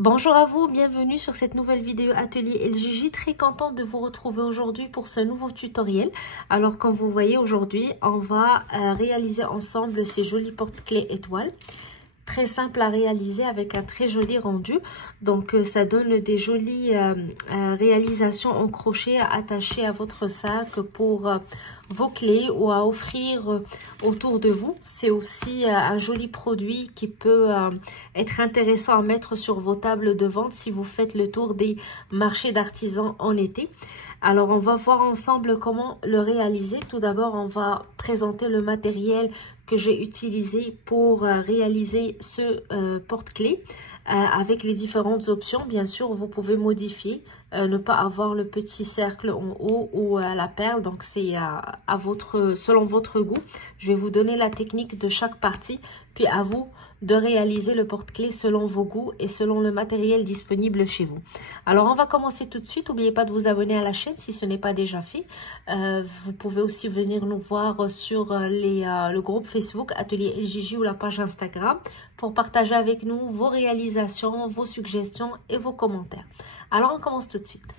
Bonjour à vous, bienvenue sur cette nouvelle vidéo atelier LGJ. Très contente de vous retrouver aujourd'hui pour ce nouveau tutoriel. Alors comme vous voyez aujourd'hui, on va réaliser ensemble ces jolis porte-clés étoiles. Très simple à réaliser avec un très joli rendu. Donc ça donne des jolies réalisations en crochet à attacher à votre sac pour vos clés ou à offrir autour de vous. C'est aussi un joli produit qui peut être intéressant à mettre sur vos tables de vente si vous faites le tour des marchés d'artisans en été. Alors, on va voir ensemble comment le réaliser. Tout d'abord, on va présenter le matériel que j'ai utilisé pour réaliser ce porte-clés avec les différentes options. Bien sûr, vous pouvez modifier, ne pas avoir le petit cercle en haut ou la perle. Donc, c'est selon votre goût. Je vais vous donner la technique de chaque partie, puis à vous de réaliser le porte-clés selon vos goûts et selon le matériel disponible chez vous. Alors, on va commencer tout de suite. N'oubliez pas de vous abonner à la chaîne si ce n'est pas déjà fait. Vous pouvez aussi venir nous voir sur le groupe Facebook Atelier LGJ ou la page Instagram pour partager avec nous vos réalisations, vos suggestions et vos commentaires. Alors, on commence tout de suite.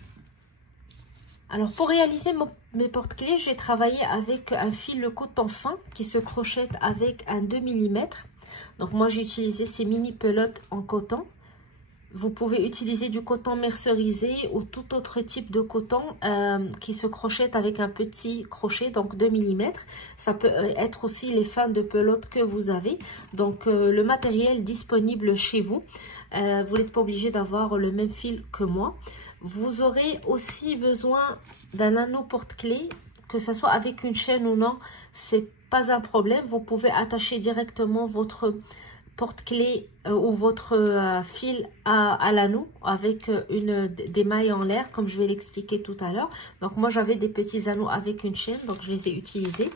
Alors, pour réaliser mes porte-clés, j'ai travaillé avec un fil coton fin qui se crochette avec un 2 mm. Donc, moi, j'ai utilisé ces mini pelotes en coton. Vous pouvez utiliser du coton mercerisé ou tout autre type de coton qui se crochette avec un petit crochet, donc 2 mm. Ça peut être aussi les fins de pelote que vous avez. Donc, le matériel disponible chez vous. Vous n'êtes pas obligé d'avoir le même fil que moi. Vous aurez aussi besoin d'un anneau porte-clés, que ce soit avec une chaîne ou non, c'est pas un problème. Vous pouvez attacher directement votre porte-clés ou votre fil à l'anneau avec des mailles en l'air, comme je vais l'expliquer tout à l'heure. Donc, moi, j'avais des petits anneaux avec une chaîne, donc je les ai utilisés.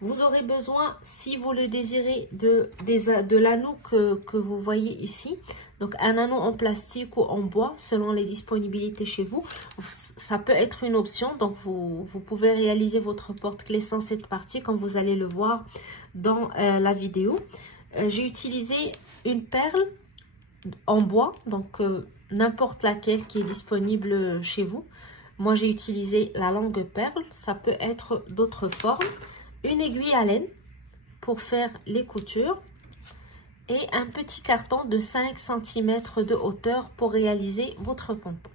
Vous aurez besoin, si vous le désirez, de l'anneau que vous voyez ici. Donc, un anneau en plastique ou en bois, selon les disponibilités chez vous. Ça peut être une option. Donc, vous pouvez réaliser votre porte-clés sans cette partie, comme vous allez le voir dans la vidéo. J'ai utilisé une perle en bois, donc n'importe laquelle qui est disponible chez vous. Moi, j'ai utilisé la longue perle. Ça peut être d'autres formes. Une aiguille à laine pour faire les coutures. Et un petit carton de 5 cm de hauteur pour réaliser votre pompon.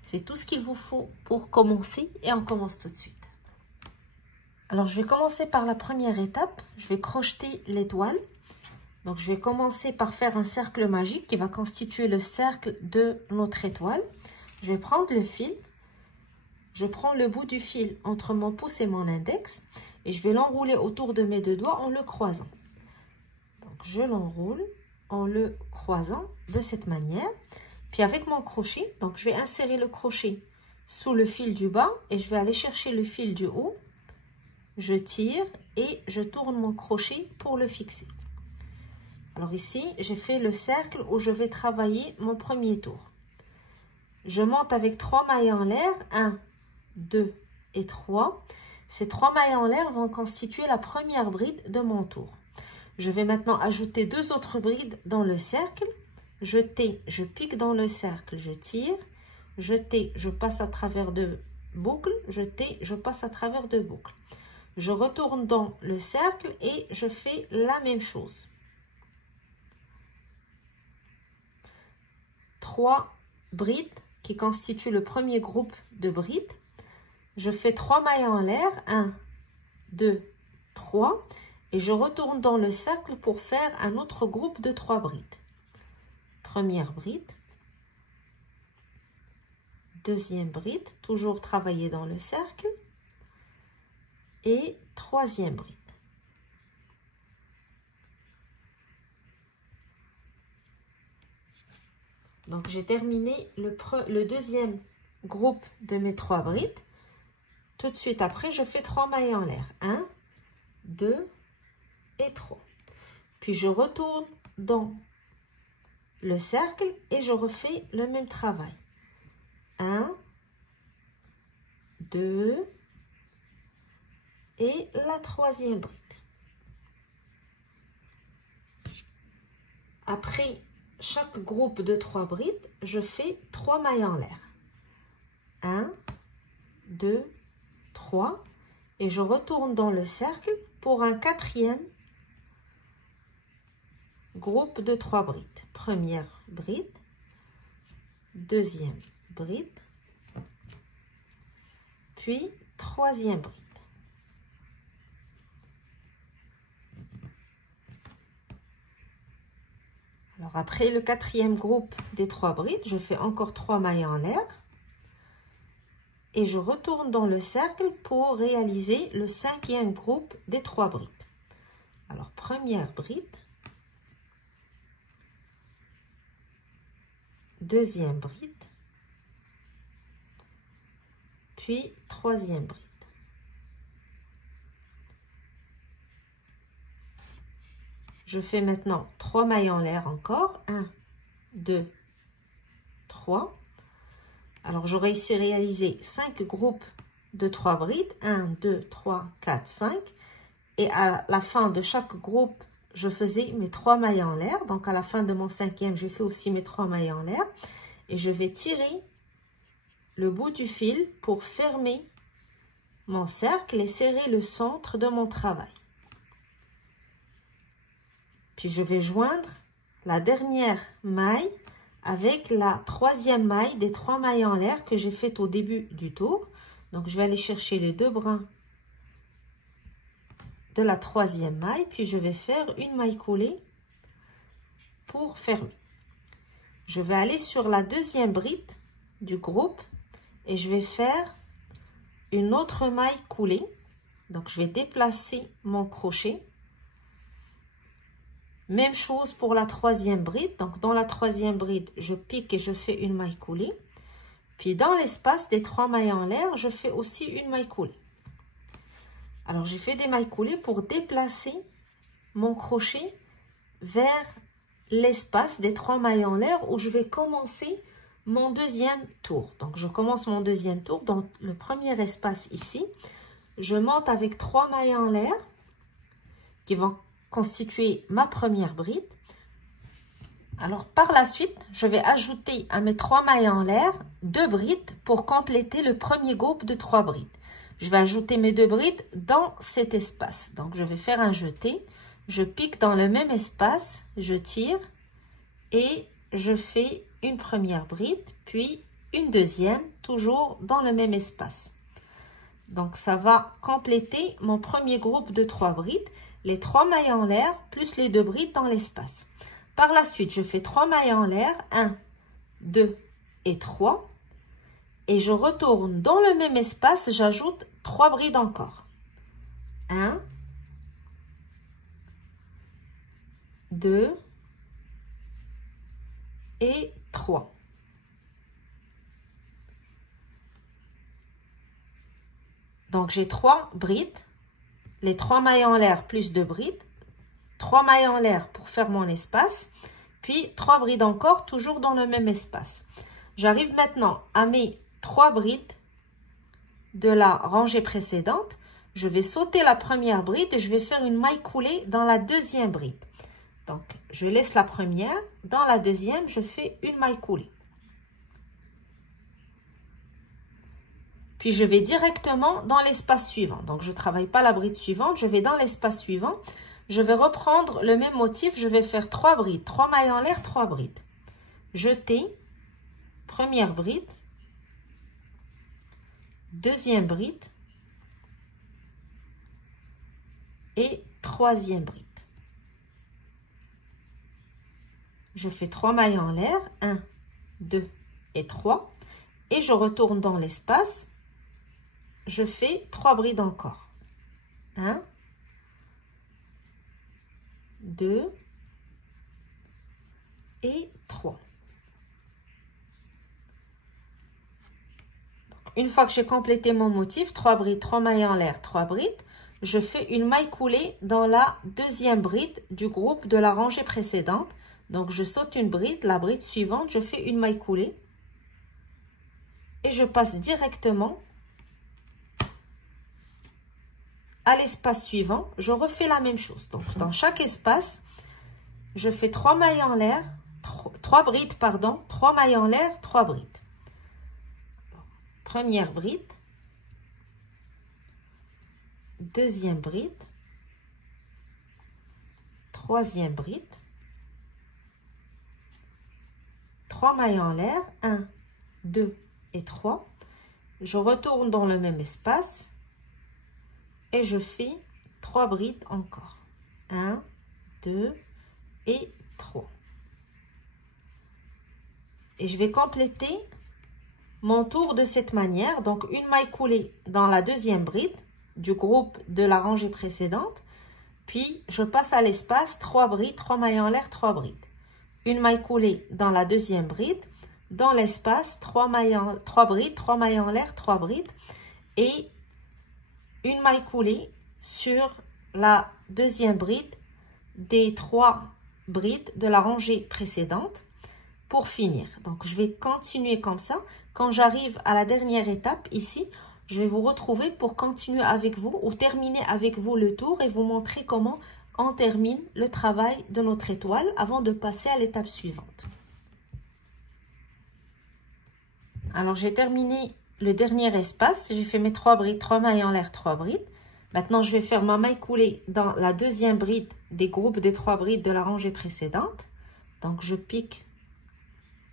C'est tout ce qu'il vous faut pour commencer et on commence tout de suite. Alors, je vais commencer par la première étape. Je vais crocheter l'étoile. Donc, je vais commencer par faire un cercle magique qui va constituer le cercle de notre étoile. Je vais prendre le fil. Je prends le bout du fil entre mon pouce et mon index et je vais l'enrouler autour de mes deux doigts en le croisant. Donc, je l'enroule en le croisant de cette manière. Puis, avec mon crochet, donc je vais insérer le crochet sous le fil du bas et je vais aller chercher le fil du haut. Je tire et je tourne mon crochet pour le fixer. Alors ici, j'ai fait le cercle où je vais travailler mon premier tour. Je monte avec 3 mailles en l'air, 1, 2 et 3. Ces 3 mailles en l'air vont constituer la première bride de mon tour. Je vais maintenant ajouter 2 autres brides dans le cercle. Jeter, je pique dans le cercle, je tire. Jeter, je passe à travers 2 boucles. Jeter, je passe à travers 2 boucles. Je retourne dans le cercle et je fais la même chose. 3 brides qui constituent le premier groupe de brides. Je fais 3 mailles en l'air, 1, 2, 3 et je retourne dans le cercle pour faire un autre groupe de 3 brides. Première bride, deuxième bride, toujours travailler dans le cercle et troisième bride. Donc, j'ai terminé le deuxième groupe de mes 3 brides. Tout de suite après, je fais 3 mailles en l'air. 1, 2 et 3. Puis, je retourne dans le cercle et je refais le même travail. 1, 2 et la troisième bride. Après chaque groupe de 3 brides, je fais 3 mailles en l'air. 1, 2, 3. Et je retourne dans le cercle pour un 4e groupe de 3 brides. Première bride, deuxième bride, puis 3e bride. Alors après le 4e groupe des 3 brides, je fais encore 3 mailles en l'air et je retourne dans le cercle pour réaliser le 5e groupe des 3 brides. Alors première bride, deuxième bride, puis 3e bride. Je fais maintenant 3 mailles en l'air encore. 1, 2, 3. Alors, j'aurai ici réalisé 5 groupes de 3 brides. 1, 2, 3, 4, 5. Et à la fin de chaque groupe, je faisais mes 3 mailles en l'air. Donc, à la fin de mon 5e, j'ai fait aussi mes 3 mailles en l'air. Et je vais tirer le bout du fil pour fermer mon cercle et serrer le centre de mon travail. Puis je vais joindre la dernière maille avec la 3e maille des 3 mailles en l'air que j'ai faites au début du tour. Donc je vais aller chercher les 2 brins de la 3e maille, puis je vais faire une maille coulée pour fermer. Je vais aller sur la 2e bride du groupe et je vais faire une autre maille coulée. Donc je vais déplacer mon crochet. Même chose pour la 3e bride. Donc, dans la 3e bride, je pique et je fais une maille coulée. Puis, dans l'espace des 3 mailles en l'air, je fais aussi une maille coulée. Alors, j'ai fait des mailles coulées pour déplacer mon crochet vers l'espace des 3 mailles en l'air où je vais commencer mon 2e tour. Donc, je commence mon 2e tour dans le premier espace ici. Je monte avec 3 mailles en l'air qui vont constituer ma première bride. Alors par la suite, je vais ajouter à mes 3 mailles en l'air 2 brides pour compléter le premier groupe de 3 brides. Je vais ajouter mes 2 brides dans cet espace. Donc je vais faire un jeté, je pique dans le même espace, je tire et je fais une première bride, puis une deuxième, toujours dans le même espace. Donc ça va compléter mon premier groupe de 3 brides. Les 3 mailles en l'air plus les 2 brides dans l'espace. Par la suite, je fais 3 mailles en l'air, 1, 2 et 3. Et je retourne dans le même espace, j'ajoute 3 brides encore. 1, 2 et 3. Donc, j'ai 3 brides. Les 3 mailles en l'air plus 2 brides, 3 mailles en l'air pour faire mon espace, puis 3 brides encore, toujours dans le même espace. J'arrive maintenant à mes 3 brides de la rangée précédente. Je vais sauter la première bride et je vais faire une maille coulée dans la 2e bride. Donc, je laisse la première, dans la 2e, je fais une maille coulée. Puis, je vais directement dans l'espace suivant. Donc, je ne travaille pas la bride suivante, je vais dans l'espace suivant. Je vais reprendre le même motif, je vais faire 3 brides, 3 mailles en l'air, 3 brides. Jeter, première bride, deuxième bride et 3e bride. Je fais 3 mailles en l'air, 1, 2 et 3. Et je retourne dans l'espace. Je fais 3 brides encore. 1, 2 et 3. Une fois que j'ai complété mon motif, 3 brides, 3 mailles en l'air, 3 brides, je fais une maille coulée dans la 2e bride du groupe de la rangée précédente. Donc, je saute une bride, la bride suivante, je fais une maille coulée et je passe directement à l'espace suivant. Je refais la même chose. Donc, dans chaque espace, je fais 3 mailles en l'air, 3 brides, pardon, 3 mailles en l'air, 3 brides. Première bride, deuxième bride, troisième bride, 3 mailles en l'air, 1, 2 et 3. Je retourne dans le même espace et je fais 3 brides encore. 1, 2 et 3. Et je vais compléter mon tour de cette manière. Donc, une maille coulée dans la deuxième bride du groupe de la rangée précédente. Puis, je passe à l'espace 3 brides, 3 mailles en l'air, 3 brides. Une maille coulée dans la deuxième bride. Dans l'espace, 3 brides, 3 mailles en l'air, 3 brides. Et une maille coulée sur la deuxième bride des 3 brides de la rangée précédente pour finir. Donc, je vais continuer comme ça. Quand j'arrive à la dernière étape, ici, je vais vous retrouver pour continuer avec vous ou terminer avec vous le tour et vous montrer comment on termine le travail de notre étoile avant de passer à l'étape suivante. Alors, j'ai terminé le dernier espace. J'ai fait mes 3 brides, 3 mailles en l'air, 3 brides. Maintenant, je vais faire ma maille coulée dans la deuxième bride des groupes des 3 brides de la rangée précédente. Donc, je pique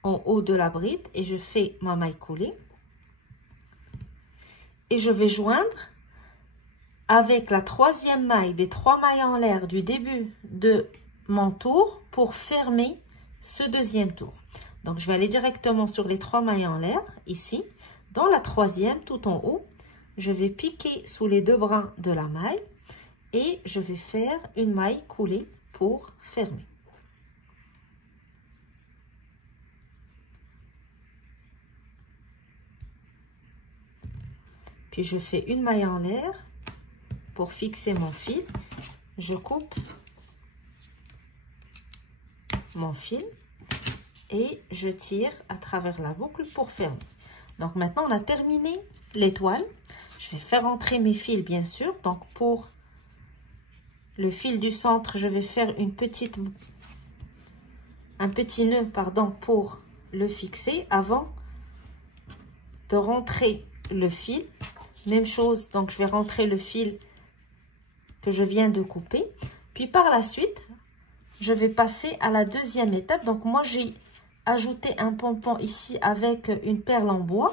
en haut de la bride et je fais ma maille coulée. Et je vais joindre avec la troisième maille des 3 mailles en l'air du début de mon tour pour fermer ce deuxième tour. Donc, je vais aller directement sur les 3 mailles en l'air, ici. Dans la troisième, tout en haut, je vais piquer sous les 2 brins de la maille et je vais faire une maille coulée pour fermer. Puis, je fais une maille en l'air pour fixer mon fil. Je coupe mon fil et je tire à travers la boucle pour fermer. Donc, maintenant, on a terminé l'étoile. Je vais faire entrer mes fils, bien sûr. Donc, pour le fil du centre, je vais faire un petit nœud, pardon, pour le fixer avant de rentrer le fil. Même chose, donc je vais rentrer le fil que je viens de couper. Puis par la suite, je vais passer à la deuxième étape. Donc moi, j'ai ajouté un pompon ici avec une perle en bois.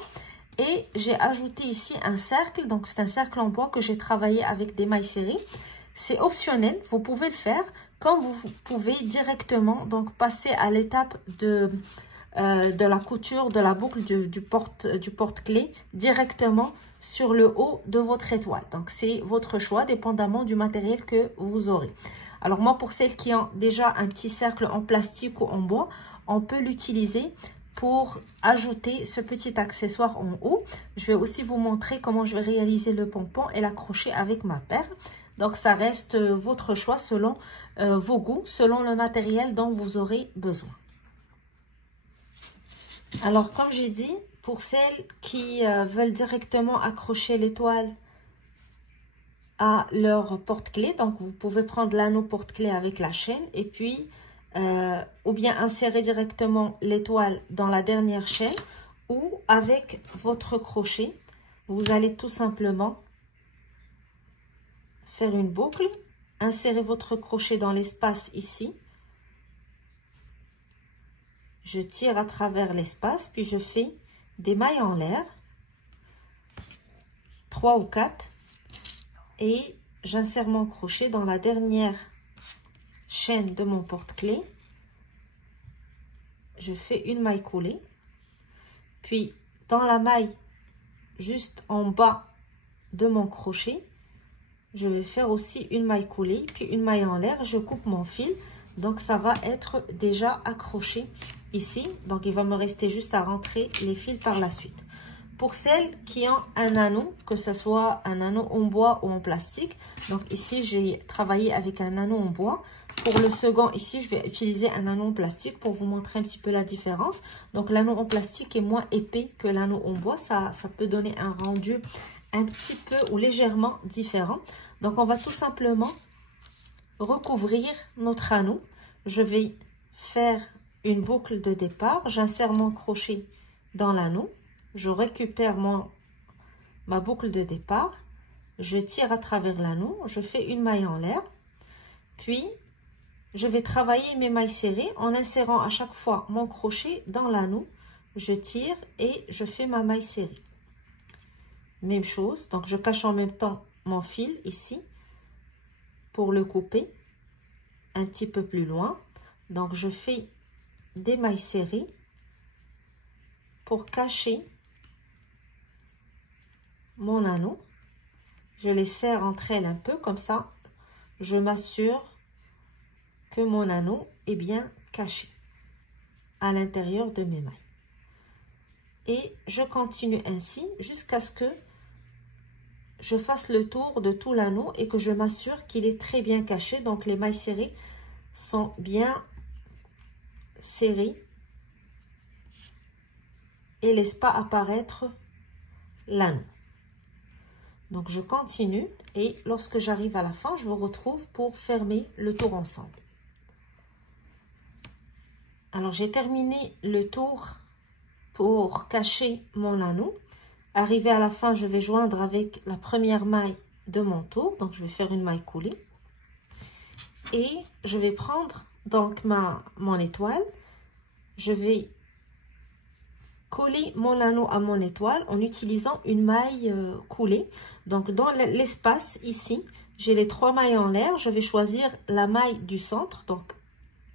Et j'ai ajouté ici un cercle. Donc c'est un cercle en bois que j'ai travaillé avec des mailles serrées. C'est optionnel, vous pouvez le faire. Comme vous pouvez directement donc passer à l'étape de la couture de la boucle du porte-clés directement sur le haut de votre étoile. Donc, c'est votre choix, dépendamment du matériel que vous aurez. Alors, moi, pour celles qui ont déjà un petit cercle en plastique ou en bois, on peut l'utiliser pour ajouter ce petit accessoire en haut. Je vais aussi vous montrer comment je vais réaliser le pompon et l'accrocher avec ma perle. Donc, ça reste votre choix selon vos goûts, selon le matériel dont vous aurez besoin. Alors, comme j'ai dit, pour celles qui veulent directement accrocher l'étoile à leur porte-clés, donc vous pouvez prendre l'anneau porte-clés avec la chaîne et puis ou bien insérer directement l'étoile dans la dernière chaîne ou avec votre crochet, vous allez tout simplement faire une boucle, insérer votre crochet dans l'espace ici. Je tire à travers l'espace, puis je fais des mailles en l'air, 3 ou 4, et j'insère mon crochet dans la dernière chaîne de mon porte-clés. Je fais une maille coulée, puis dans la maille juste en bas de mon crochet, je vais faire aussi une maille coulée, puis une maille en l'air, je coupe mon fil, donc ça va être déjà accroché ici, donc il va me rester juste à rentrer les fils par la suite. Pour celles qui ont un anneau, que ce soit un anneau en bois ou en plastique, donc ici j'ai travaillé avec un anneau en bois. Pour le second ici, je vais utiliser un anneau en plastique pour vous montrer un petit peu la différence. Donc l'anneau en plastique est moins épais que l'anneau en bois, ça peut donner un rendu un petit peu ou légèrement différent. Donc on va tout simplement recouvrir notre anneau. Je vais faire une boucle de départ, j'insère mon crochet dans l'anneau, je récupère ma boucle de départ, je tire à travers l'anneau, je fais une maille en l'air, puis je vais travailler mes mailles serrées en insérant à chaque fois mon crochet dans l'anneau, je tire et je fais ma maille serrée. Même chose, donc je cache en même temps mon fil ici pour le couper un petit peu plus loin. Donc je fais des mailles serrées pour cacher mon anneau. Je les serre entre elles un peu, comme ça je m'assure que mon anneau est bien caché à l'intérieur de mes mailles. Et je continue ainsi jusqu'à ce que je fasse le tour de tout l'anneau et que je m'assure qu'il est très bien caché. Donc les mailles serrées sont bien serrées et laisse pas apparaître l'anneau. Donc je continue et lorsque j'arrive à la fin, je vous retrouve pour fermer le tour ensemble. Alors j'ai terminé le tour pour cacher mon anneau. Arrivé à la fin, je vais joindre avec la première maille de mon tour. Donc je vais faire une maille coulée. Et je vais prendre donc mon étoile. Je vais coller mon anneau à mon étoile en utilisant une maille coulée. Donc dans l'espace ici, j'ai les 3 mailles en l'air. Je vais choisir la maille du centre. Donc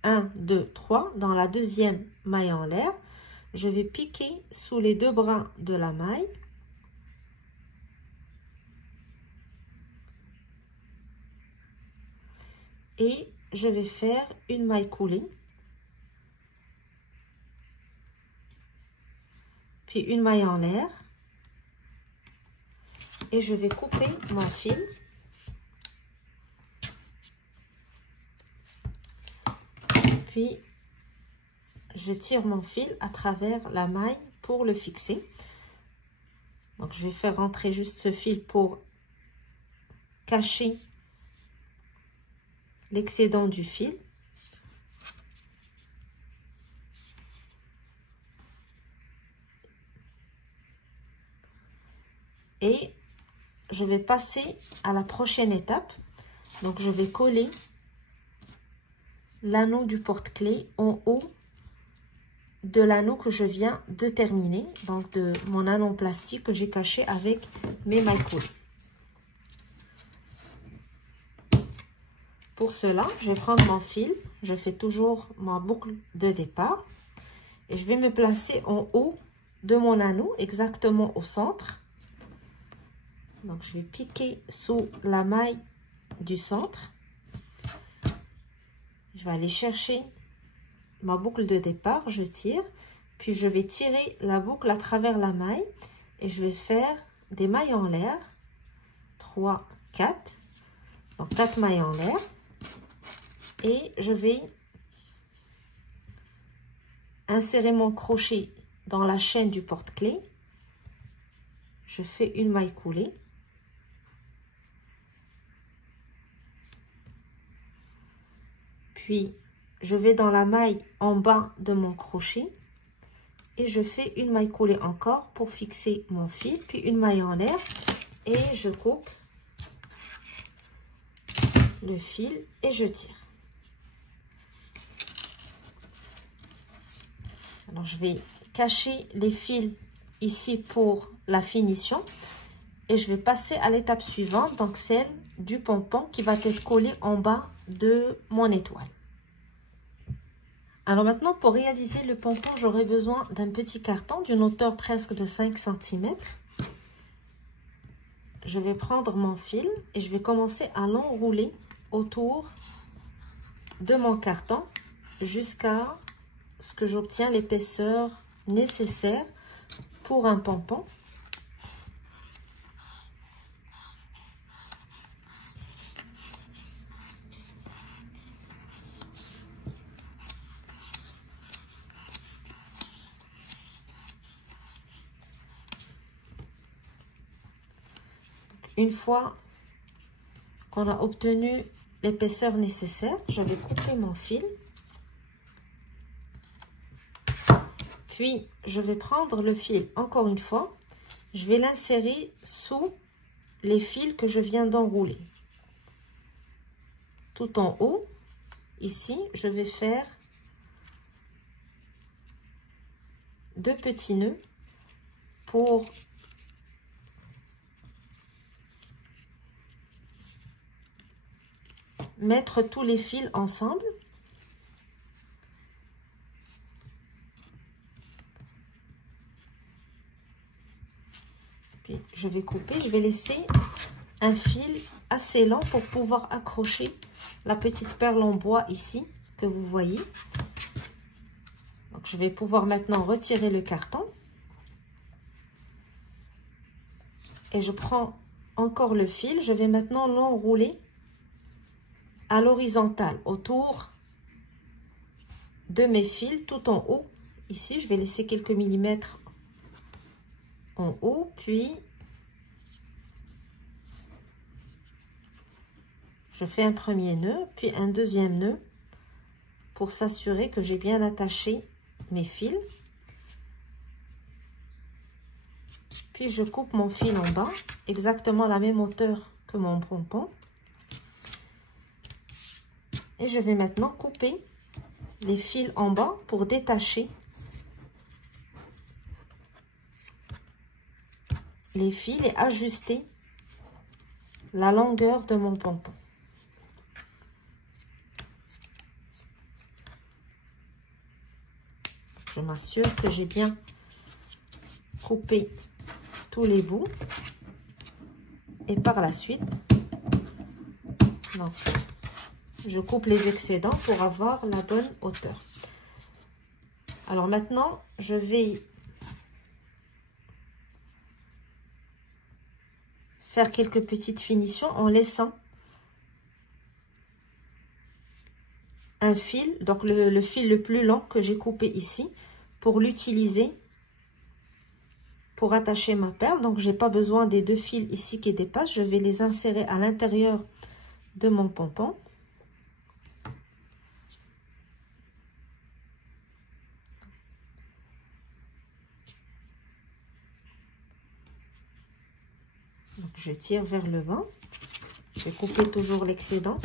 1, 2, 3. Dans la deuxième maille en l'air, je vais piquer sous les 2 brins de la maille. Et je vais faire une maille coulée. Puis une maille en l'air. Et je vais couper mon fil. Puis je tire mon fil à travers la maille pour le fixer. Donc je vais faire rentrer juste ce fil pour cacher l'excédent du fil. Et je vais passer à la prochaine étape. Donc je vais coller l'anneau du porte-clés en haut de l'anneau que je viens de terminer, donc de mon anneau en plastique que j'ai caché avec mes mailles coulées. Pour cela, je vais prendre mon fil, je fais toujours ma boucle de départ et je vais me placer en haut de mon anneau, exactement au centre. Donc je vais piquer sous la maille du centre. Je vais aller chercher ma boucle de départ, je tire, puis je vais tirer la boucle à travers la maille et je vais faire des mailles en l'air, 3, 4, donc 4 mailles en l'air, et je vais insérer mon crochet dans la chaîne du porte-clés, je fais une maille coulée, puis je vais dans la maille en bas de mon crochet et je fais une maille coulée encore pour fixer mon fil, puis une maille en l'air et je coupe le fil et je tire. Alors je vais cacher les fils ici pour la finition et je vais passer à l'étape suivante, donc celle du pompon qui va être collé en bas de mon étoile. Alors maintenant, pour réaliser le pompon, j'aurai besoin d'un petit carton d'une hauteur presque de 5 cm. Je vais prendre mon fil et je vais commencer à l'enrouler autour de mon carton jusqu'à ce que j'obtienne l'épaisseur nécessaire pour un pompon. Une fois qu'on a obtenu l'épaisseur nécessaire, je vais couper mon fil. Puis, je vais prendre le fil encore une fois. Je vais l'insérer sous les fils que je viens d'enrouler. Tout en haut, ici, je vais faire 2 petits nœuds pour mettre tous les fils ensemble. Puis je vais couper, je vais laisser un fil assez lent pour pouvoir accrocher la petite perle en bois ici que vous voyez. Donc je vais pouvoir maintenant retirer le carton. Et je prends encore le fil, je vais maintenant l'enrouler à l'horizontale autour de mes fils tout en haut. Ici, je vais laisser quelques millimètres en haut, puis je fais un premier nœud, puis un deuxième nœud pour s'assurer que j'ai bien attaché mes fils. Puis je coupe mon fil en bas, exactement à la même hauteur que mon pompon. Et je vais maintenant couper les fils en bas pour détacher les fils et ajuster la longueur de mon pompon. Je m'assure que j'ai bien coupé tous les bouts et par la suite, donc, je coupe les excédents pour avoir la bonne hauteur. Alors maintenant, je vais faire quelques petites finitions en laissant un fil, donc le fil le plus long que j'ai coupé ici, pour l'utiliser pour attacher ma perle. Donc j'ai pas besoin des 2 fils ici qui dépassent, je vais les insérer à l'intérieur de mon pompon. Donc je tire vers le bas, je vais couper toujours l'excédent.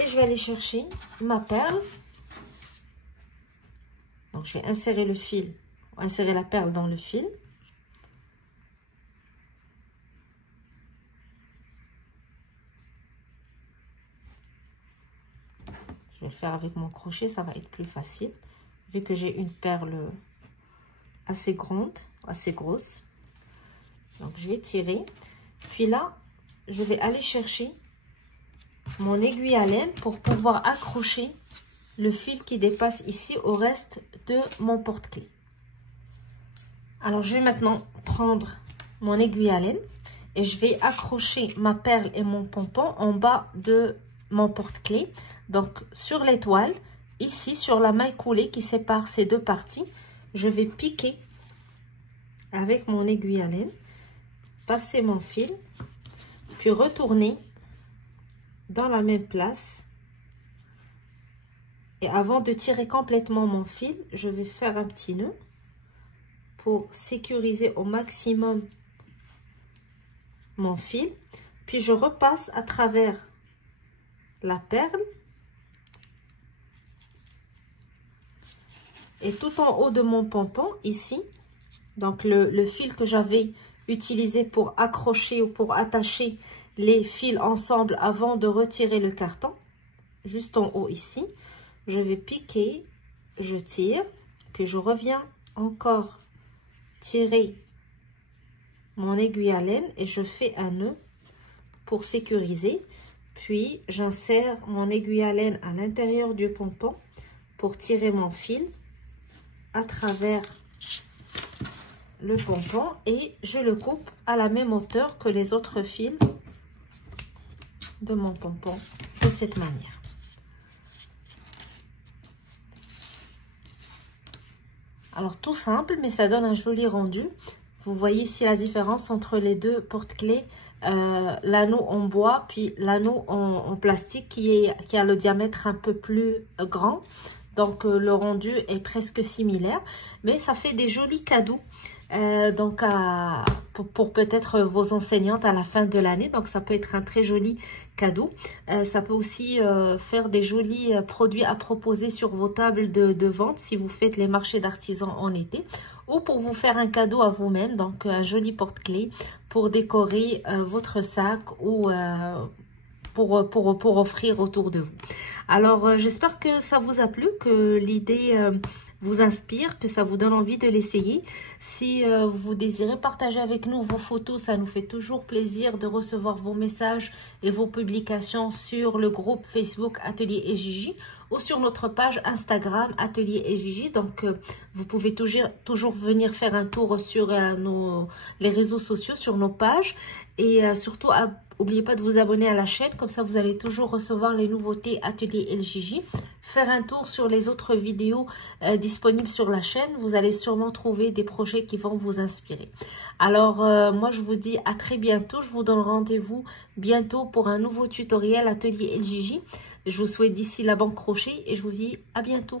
Et je vais aller chercher ma perle. Donc je vais insérer le fil, insérer la perle dans le fil. Je vais le faire avec mon crochet, ça va être plus facile, vu que j'ai une perle assez grande, assez grosse. Donc je vais tirer, puis là, je vais aller chercher mon aiguille à laine pour pouvoir accrocher le fil qui dépasse ici au reste de mon porte-clés. Alors je vais maintenant prendre mon aiguille à laine et je vais accrocher ma perle et mon pompon en bas de mon porte-clés. Donc sur l'étoile, ici sur la maille coulée qui sépare ces 2 parties, je vais piquer avec mon aiguille à laine, passer mon fil, puis retourner dans la même place. Et avant de tirer complètement mon fil, je vais faire un petit nœud pour sécuriser au maximum mon fil. Puis je repasse à travers la perle. Et tout en haut de mon pompon, ici, donc le fil que j'avais utilisé pour accrocher ou pour attacher les fils ensemble avant de retirer le carton, juste en haut ici, je vais piquer, je tire, puis je reviens encore tirer mon aiguille à laine et je fais un nœud pour sécuriser. Puis j'insère mon aiguille à laine à l'intérieur du pompon pour tirer mon fil à travers le pompon et je le coupe à la même hauteur que les autres fils de mon pompon de cette manière. Alors tout simple, mais ça donne un joli rendu. Vous voyez ici la différence entre les deux porte-clés. L'anneau en bois, puis l'anneau en plastique qui a le diamètre un peu plus grand. Donc, le rendu est presque similaire. Mais ça fait des jolis cadeaux. Donc, pour peut-être vos enseignantes à la fin de l'année. Donc, ça peut être un très joli cadeau. Ça peut aussi faire des jolis produits à proposer sur vos tables de vente si vous faites les marchés d'artisans en été. Ou pour vous faire un cadeau à vous-même. Donc, un joli porte-clés pour décorer votre sac ou pour offrir autour de vous. Alors, j'espère que ça vous a plu, que l'idée vous inspire, que ça vous donne envie de l'essayer. Si vous désirez partager avec nous vos photos, ça nous fait toujours plaisir de recevoir vos messages et vos publications sur le groupe Facebook Atelier et Gigi ou sur notre page Instagram Atelier et Gigi. Donc, vous pouvez toujours venir faire un tour sur les réseaux sociaux, sur nos pages. Et surtout, n'oubliez pas de vous abonner à la chaîne, comme ça vous allez toujours recevoir les nouveautés Atelier LJJ. Faire un tour sur les autres vidéos disponibles sur la chaîne, vous allez sûrement trouver des projets qui vont vous inspirer. Alors moi je vous dis à très bientôt, je vous donne rendez-vous bientôt pour un nouveau tutoriel Atelier LJJ. Je vous souhaite d'ici la bonne crochet et je vous dis à bientôt.